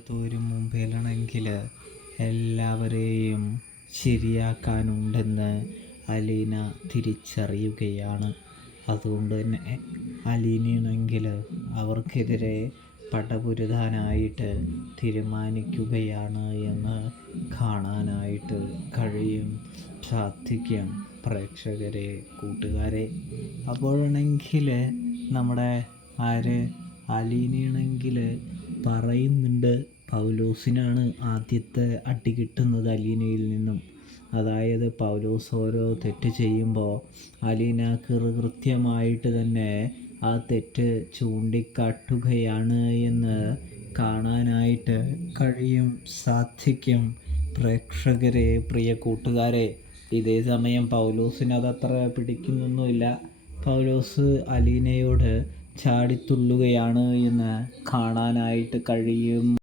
വല്ലതോരും മുമ്പിലാണെങ്കിൽ എല്ലാവരെയും ശരിയാക്കാനുണ്ടെന്ന് അലീന തിരിച്ചറിയുകയാണ്. അതുകൊണ്ട് തന്നെ അലീനയാണെങ്കിൽ അവർക്കെതിരെ പടപൊരുതാനായിട്ട് തീരുമാനിക്കുകയാണ് എന്ന് കാണാനായിട്ട് കഴിയും. സാധിക്കും പ്രേക്ഷകരെ, കൂട്ടുകാരെ. അപ്പോഴാണെങ്കിൽ നമ്മുടെ അലീനയാണെങ്കിൽ പറയുന്നുണ്ട്, പൗലോസിനാണ് ആദ്യത്തെ അടി കിട്ടുന്നത് അലീനയിൽ നിന്നും. അതായത് പൗലോസ് ഓരോ തെറ്റ് ചെയ്യുമ്പോൾ അലീന കൃത്യമായിട്ട് തന്നെ ആ തെറ്റ് ചൂണ്ടിക്കാട്ടുകയാണ് എന്ന് കാണാനായിട്ട് കഴിയും. സാധിക്കും പ്രേക്ഷകരെ, പ്രിയ കൂട്ടുകാരെ. ഇതേ സമയം പൗലോസിന് അതത്ര പിടിക്കുന്നൊന്നുമില്ല. പൗലോസ് അലീനയോട് ചാടിത്തുള്ളുകയാണ് എന്ന് കാണാനായിട്ട് കഴിയും.